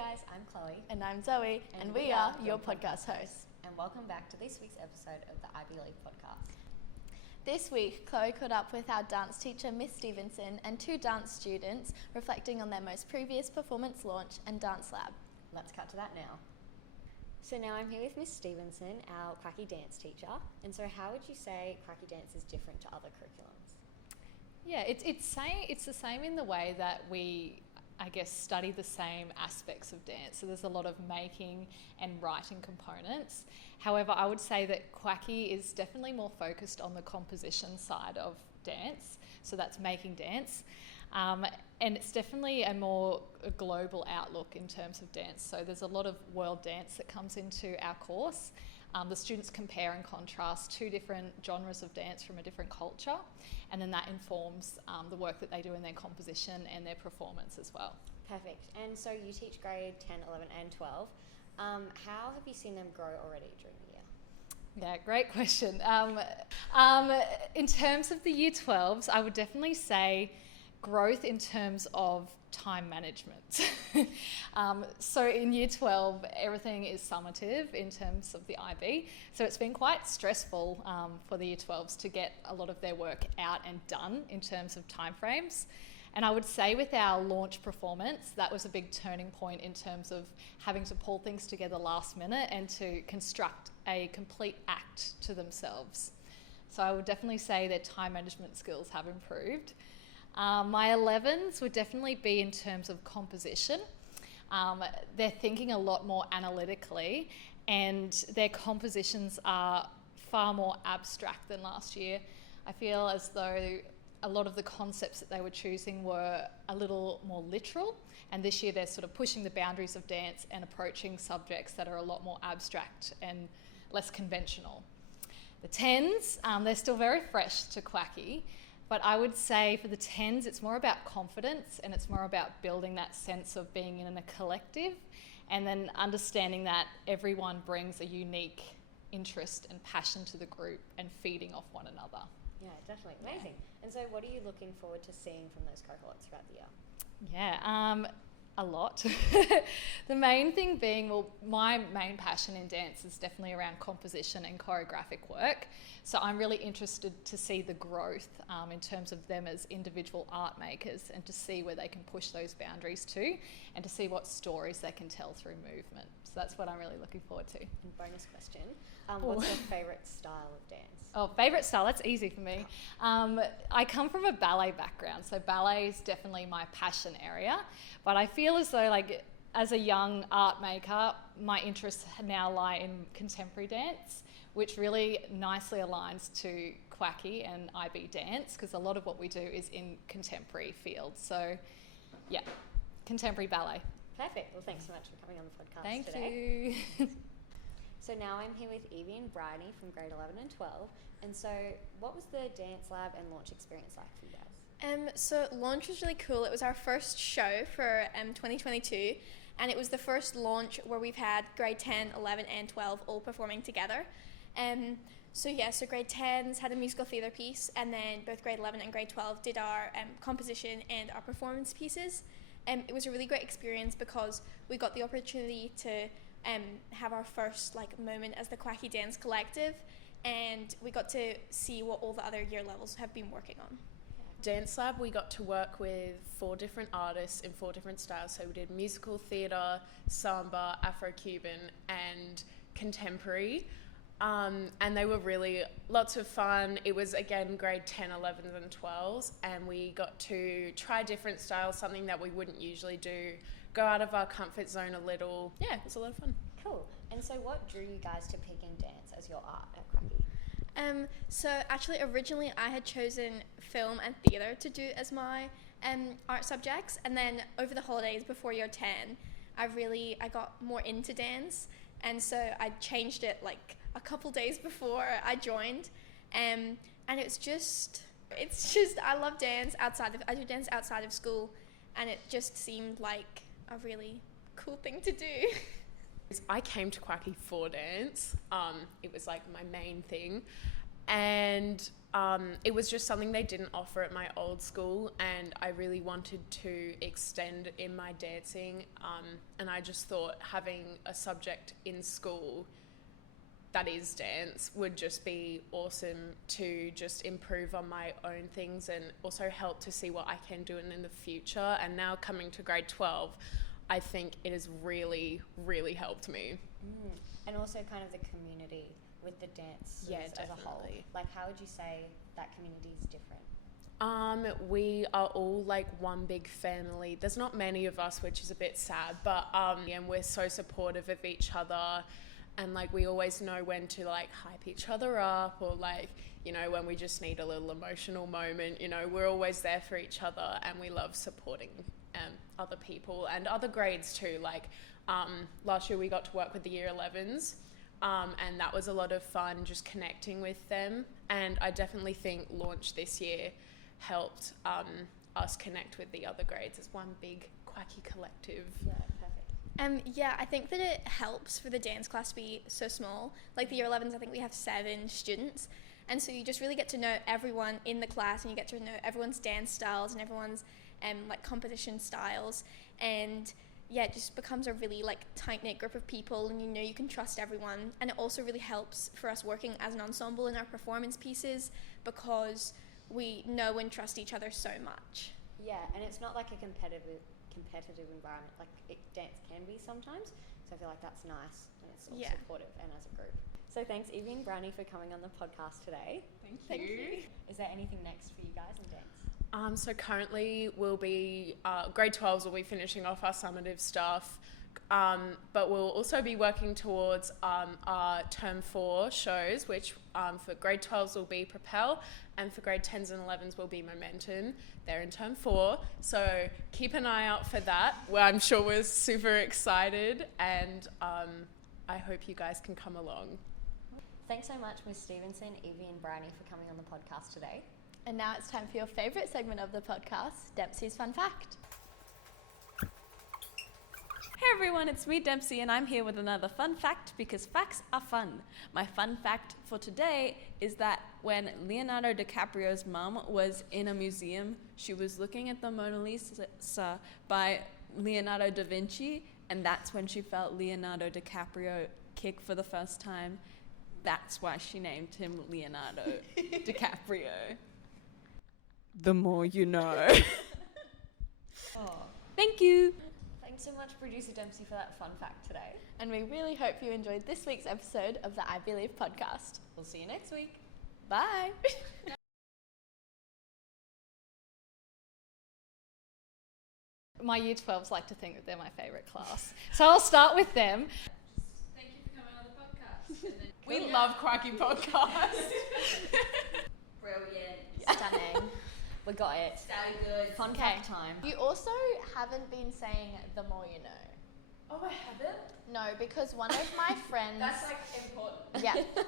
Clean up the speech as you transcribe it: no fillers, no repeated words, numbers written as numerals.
guys, I'm Chloe. And I'm Zoe, and we are your podcast hosts. And welcome back to this week's episode of the IBelieve Podcast. This week, Chloe caught up with our dance teacher, Ms Stephenson, and two dance students, reflecting on their most previous performance launch and dance lab. Let's cut to that now. So now I'm here with Ms Stephenson, our QACI Dance teacher. And so how would you say QACI Dance is different to other curriculums? Yeah, it's the same in the way that we, study the same aspects of dance. So there's a lot of making and writing components. However, I would say that QACI is definitely more focused on the composition side of dance. So that's making dance. And it's definitely a global outlook in terms of dance. So there's a lot of world dance that comes into our course. The students compare and contrast two different genres of dance from a different culture, and then that informs the work that they do in their composition and their performance as well. Perfect. And so you teach grade 10, 11 and 12. How have you seen them grow already during the year? Yeah, great question. In terms of the year 12s, I would definitely say growth in terms of time management. So in year 12, everything is summative in terms of the IB. So it's been quite stressful for the year 12s to get a lot of their work out and done in terms of timeframes. And I would say with our launch performance, that was a big turning point in terms of having to pull things together last minute and to construct a complete act to themselves. So I would definitely say their time management skills have improved. My 11s would definitely be in terms of composition. They're thinking a lot more analytically, and their compositions are far more abstract than last year. I feel as though a lot of the concepts that they were choosing were a little more literal, and this year they're sort of pushing the boundaries of dance and approaching subjects that are a lot more abstract and less conventional. The 10s, they're still very fresh to QACI. But I would say for the 10s, it's more about confidence, and it's more about building that sense of being in a collective, and then understanding that everyone brings a unique interest and passion to the group and feeding off one another. Yeah, definitely. Amazing. Yeah. And so what are you looking forward to seeing from those cohorts throughout the year? Yeah, a lot. The main thing being, my main passion in dance is definitely around composition and choreographic work. So I'm really interested to see the growth in terms of them as individual art makers, and to see where they can push those boundaries to, and to see what stories they can tell through movement. So that's what I'm really looking forward to. And bonus question, what's your favourite style of dance? Oh, favourite style, that's easy for me. I come from a ballet background, so ballet is definitely my passion area. But I feel as though, as a young art maker, my interests now lie in contemporary dance, which really nicely aligns to QACI and IB Dance, because a lot of what we do is in contemporary fields. So, yeah, contemporary ballet. Perfect. Well, thanks so much for coming on the podcast today. Thank you. So now I'm here with Evie and Bryony from grade 11 and 12. And so what was the dance lab and launch experience like for you guys? So launch was really cool. It was our first show for 2022, and it was the first launch where we've had grade 10, 11 and 12 all performing together. So grade 10s had a musical theatre piece, and then both grade 11 and grade 12 did our composition and our performance pieces. It was a really great experience because we got the opportunity to have our first moment as the QACI Dance Collective, and we got to see what all the other year levels have been working on. Dance Lab, we got to work with 4 different artists in 4 different styles. So we did musical theatre, samba, Afro-Cuban and contemporary. And they were really lots of fun. It was, again, grade 10, 11s and 12s, and we got to try different styles, something that we wouldn't usually do, go out of our comfort zone a little. Yeah, it was a lot of fun. Cool. And so what drew you guys to picking dance as your art at QACI? So actually originally I had chosen film and theatre to do as my art subjects, and then over the holidays before year 10 I got more into dance, and so I changed it a couple days before I joined, and it's just I love dance I do dance outside of school, and it just seemed like a really cool thing to do. I came to QACI for dance. It was my main thing. And it was just something they didn't offer at my old school, and I really wanted to extend in my dancing. And I just thought having a subject in school that is dance would just be awesome to just improve on my own things and also help to see what I can do in the future. And now coming to grade 12, I think it has really, really helped me. And also kind of the community with the dance as a whole. Like, how would you say that community is different? We are all like one big family. There's not many of us, which is a bit sad, but and we're so supportive of each other. And like we always know when to like hype each other up, or like, you know, when we just need a little emotional moment, you know, we're always there for each other, and we love supporting other people and other grades too. Like last year we got to work with the year 11s, and that was a lot of fun, just connecting with them. And I definitely think launch this year helped us connect with the other grades as one big QACI collective. Yeah, perfect. Yeah, I think that it helps for the dance class to be so small. Like the year 11s, I think we have 7 students. And so you just really get to know everyone in the class, and you get to know everyone's dance styles and everyone's like composition styles. And yeah, it just becomes a really like tight-knit group of people, and you know you can trust everyone. And it also really helps for us working as an ensemble in our performance pieces, because we know and trust each other so much. Yeah, and it's not like a competitive environment like dance can be sometimes, so I feel like that's nice, and it's all supportive and as a group. So thanks Evie and Bryony for coming on the podcast today. Thank you. Is there anything next for you guys in dance? So currently we'll be grade 12s will be finishing off our summative stuff, but we'll also be working towards our term 4 shows, which for grade 12s will be Propel, and for grade 10s and 11s will be Momentum. They're in term 4, so keep an eye out for that. Well, I'm sure we're super excited, and I hope you guys can come along. Thanks so much, Ms Stephenson, Evie and Bryony, for coming on the podcast today. And now it's time for your favourite segment of the podcast, Dempsey's Fun Fact. Hey everyone, it's me Dempsey, and I'm here with another fun fact, because facts are fun. My fun fact for today is that when Leonardo DiCaprio's mum was in a museum, she was looking at the Mona Lisa by Leonardo da Vinci, and that's when she felt Leonardo DiCaprio kick for the first time. That's why she named him Leonardo DiCaprio. The more you know. Thank you. Thanks so much, producer Dempsey, for that fun fact today. And we really hope you enjoyed this week's episode of the IBelieve podcast. We'll see you next week. Bye. My year 12s like to think that they're my favourite class. So I'll start with them. Thank you for coming on the podcast. We love QACI Podcast. Brilliant. Stunning. We got it. So good. Fun fact time. You also haven't been saying the more you know. Oh, I haven't? No, because one of my friends... That's like important. Yeah,